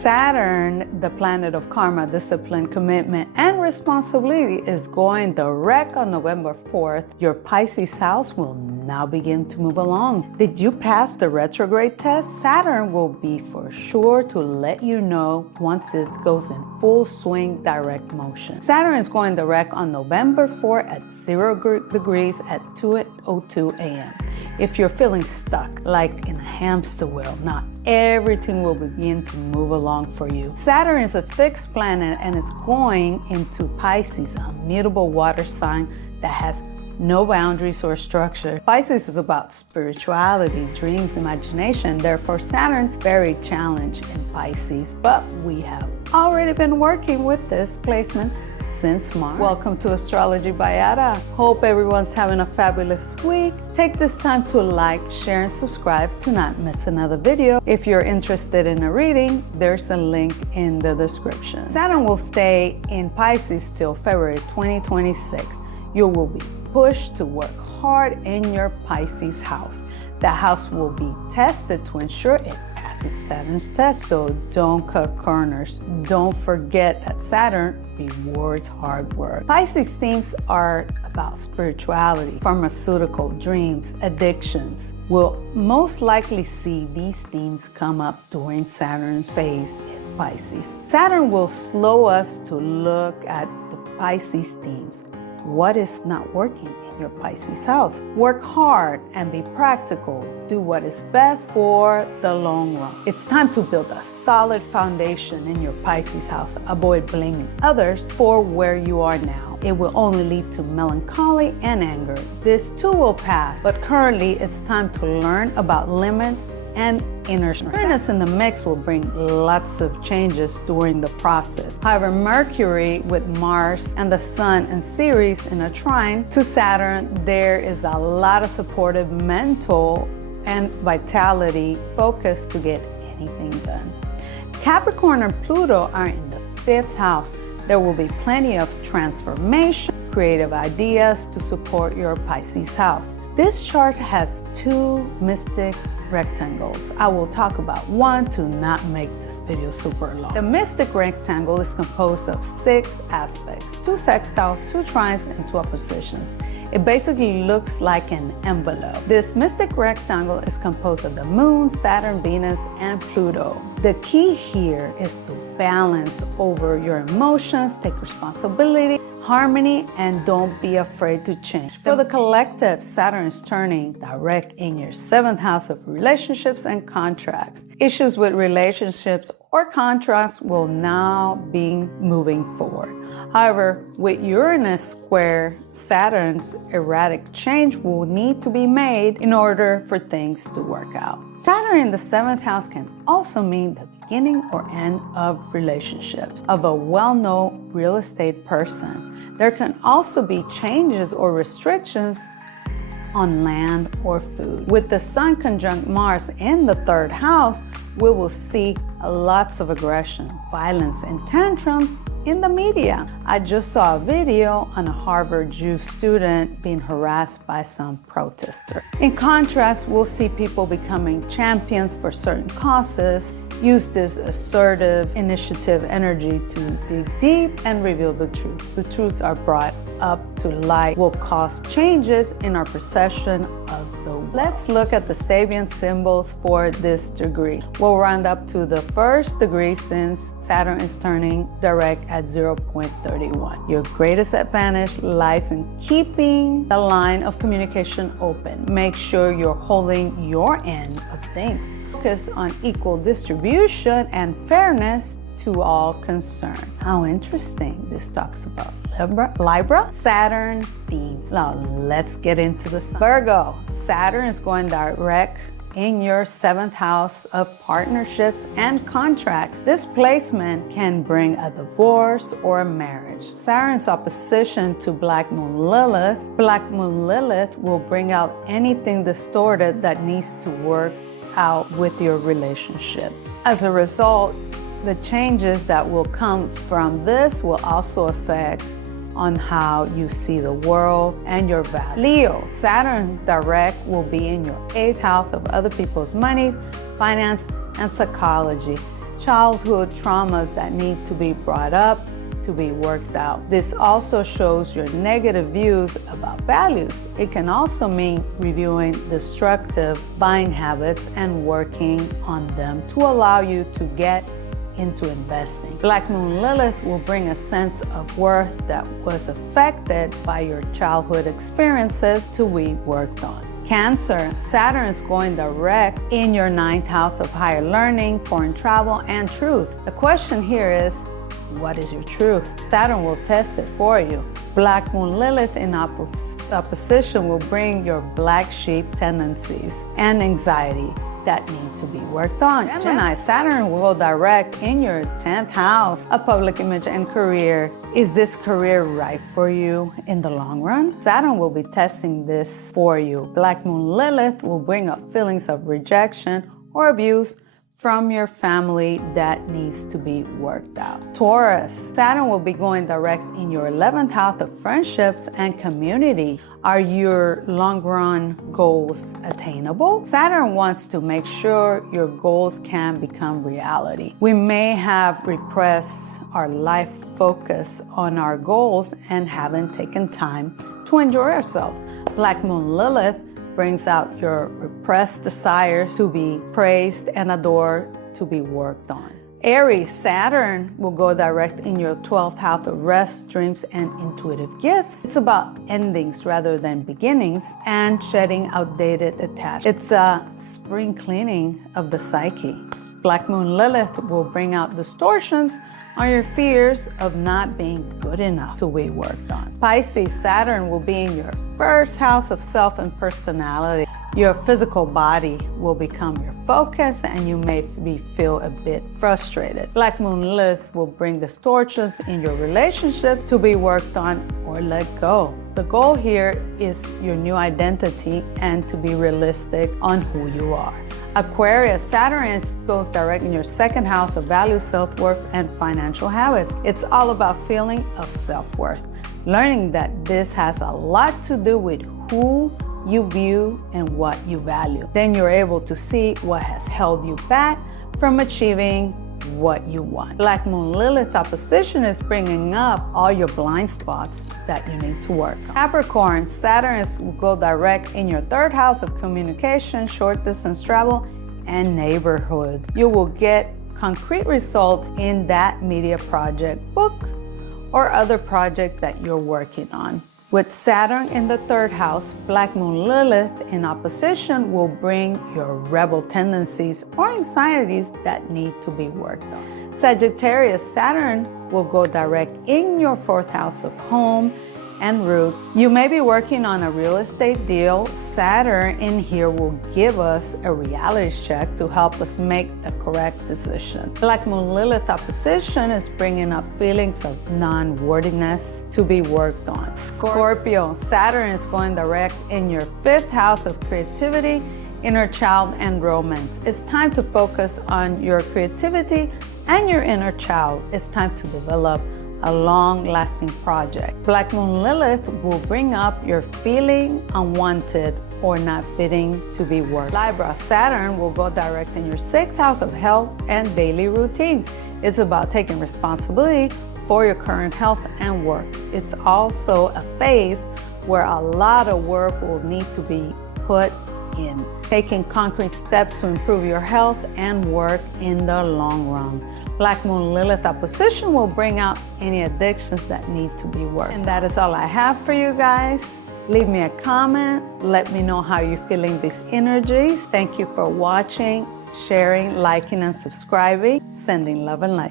Saturn, the planet of karma, discipline, commitment, and responsibility, is going direct on November 4th. Your Pisces house will now begin to move along. Did you pass the retrograde test? Saturn will be for sure to let you know once it goes in full swing direct motion. Saturn is going direct on November 4 at 0 degrees at 2:02 a.m. If you're feeling stuck, like in a hamster wheel, not everything will begin to move along for you. Saturn is a fixed planet and it's going into Pisces, a mutable water sign that has no boundaries or structure. Pisces is about spirituality, dreams, imagination. Therefore, Saturn very challenged in Pisces, but we have already been working with this placement since March. Welcome to Astrology by Yara. Hope everyone's having a fabulous week. Take this time to like, share, and subscribe to not miss another video. If you're interested in a reading, there's a link in the description. Saturn will stay in Pisces till February 2026. You will be pushed to work hard in your Pisces house. The house will be tested to ensure it passes Saturn's test, so don't cut corners. Don't forget that Saturn rewards hard work. Pisces themes are about spirituality, pharmaceutical, dreams, addictions. We'll most likely see these themes come up during Saturn's phase in Pisces. Saturn will slow us to look at the Pisces themes. What is not working in your Pisces house? Work hard and be practical. Do what is best for the long run. It's time to build a solid foundation in your Pisces house. Avoid blaming others for where you are now. It will only lead to melancholy and anger. This too will pass, but currently it's time to learn about limits and inner strength. Uranus in the mix will bring lots of changes during the process. However, Mercury with Mars and the Sun in Ceres in a trine to Saturn, there is a lot of supportive mental and vitality focus to get anything done. Capricorn and Pluto are in the 5th house. There will be plenty of transformation, creative ideas to support your Pisces house. This chart has 2 mystic rectangles. I will talk about one to not make this video super long. The mystic rectangle is composed of 6 aspects, 2 sextiles, 2 trines, and 2 oppositions. It basically looks like an envelope. This mystic rectangle is composed of the Moon, Saturn, Venus, and Pluto. The key here is to balance over your emotions, take responsibility, harmony, and don't be afraid to change. For the collective, Saturn is turning direct in your 7th house of relationships and contracts. Issues with relationships or contracts will now be moving forward. However, with Uranus square Saturn's erratic change will need to be made in order for things to work out. Saturn in the 7th house can also mean the beginning or end of relationships of a well-known real estate person. There can also be changes or restrictions on land or food. With the Sun conjunct Mars in the 3rd house, we will see lots of aggression, violence, and tantrums in the media. I just saw a video on a Harvard Jew student being harassed by some protester. In contrast, we'll see people becoming champions for certain causes, use this assertive initiative energy to dig deep and reveal the truths. The truths are brought up to light will cause changes in our perception of the world. Let's look at the Sabian symbols for this degree. We'll round up to the 1st degree since Saturn is turning direct at 0.31. Your greatest advantage lies in keeping the line of communication open. Make sure you're holding your end of things. Focus on equal distribution and fairness to all concerned. How interesting. This talks about Libra, Saturn themes. Now let's get into the sun. Virgo, Saturn is going direct in your 7th house of partnerships and contracts. This placement can bring a divorce or a marriage. Saturn's opposition to Black Moon Lilith. Black Moon Lilith will bring out anything distorted that needs to work out with your relationship. As a result, the changes that will come from this will also affect on how you see the world and your values. Leo, Saturn direct will be in your 8th house of other people's money, finance, and psychology. childhood traumas that need to be brought up, to be worked out. This also shows your negative views about values. It can also mean reviewing destructive buying habits and working on them to allow you to get into investing. Black Moon Lilith will bring a sense of worth that was affected by your childhood experiences to be worked on. Cancer, Saturn is going direct in your 9th house of higher learning, foreign travel, and truth. The question here is, what is your truth? Saturn will test it for you. Black Moon Lilith in opposition will bring your black sheep tendencies and anxiety that need to be worked on. Gemini, Saturn will go direct in your 10th house of public image and career. Is this career right for you in the long run? Saturn will be testing this for you. Black Moon Lilith will bring up feelings of rejection or abuse from your family that needs to be worked out. Taurus, Saturn will be going direct in your 11th house of friendships and community. Are your long-run goals attainable? Saturn wants to make sure your goals can become reality. We may have repressed our life focus on our goals and haven't taken time to enjoy ourselves. Black Moon Lilith brings out your repressed desires to be praised and adored, to be worked on. Aries, Saturn will go direct in your 12th house of rest, dreams, and intuitive gifts. It's about endings rather than beginnings and shedding outdated attachments. It's a spring cleaning of the psyche. Black Moon Lilith will bring out distortions on your fears of not being good enough to be worked on. Pisces, Saturn will be in your 1st house of self and personality. Your physical body will become your focus and you may feel a bit frustrated. Black Moon Lilith will bring distortions in your relationship to be worked on or let go. The goal here is your new identity and to be realistic on who you are. Aquarius, Saturn goes direct in your 2nd house of value, self-worth, and financial habits. It's all about feeling of self-worth. Learning that this has a lot to do with who you view and what you value. Then you're able to see what has held you back from achieving what you want. Black Moon Lilith opposition is bringing up all your blind spots that you need to work on. Capricorn, Saturn will go direct in your 3rd house of communication, short distance travel, and neighborhood. You will get concrete results in that media project, book, or other project that you're working on. With Saturn in the 3rd house, Black Moon Lilith in opposition will bring your rebel tendencies or anxieties that need to be worked on. Sagittarius, Saturn will go direct in your 4th house of home and root. You may be working on a real estate deal. Saturn in here will give us a reality check to help us make the correct decision. Black Moon Lilith opposition is bringing up feelings of non-worthiness to be worked on. Scorpio, Saturn is going direct in your 5th house of creativity, inner child, and romance. It's time to focus on your creativity and your inner child. It's time to develop a long-lasting project. Black Moon Lilith will bring up your feeling unwanted or not fitting to be worked. Libra, Saturn will go direct in your 6th house of health and daily routines. It's about taking responsibility for your current health and work. It's also a phase where a lot of work will need to be put in. Taking concrete steps to improve your health and work in the long run. Black Moon Lilith opposition will bring out any addictions that need to be worked. And that is all I have for you guys. Leave me a comment. Let me know how you're feeling these energies. Thank you for watching, sharing, liking, and subscribing. Sending love and light.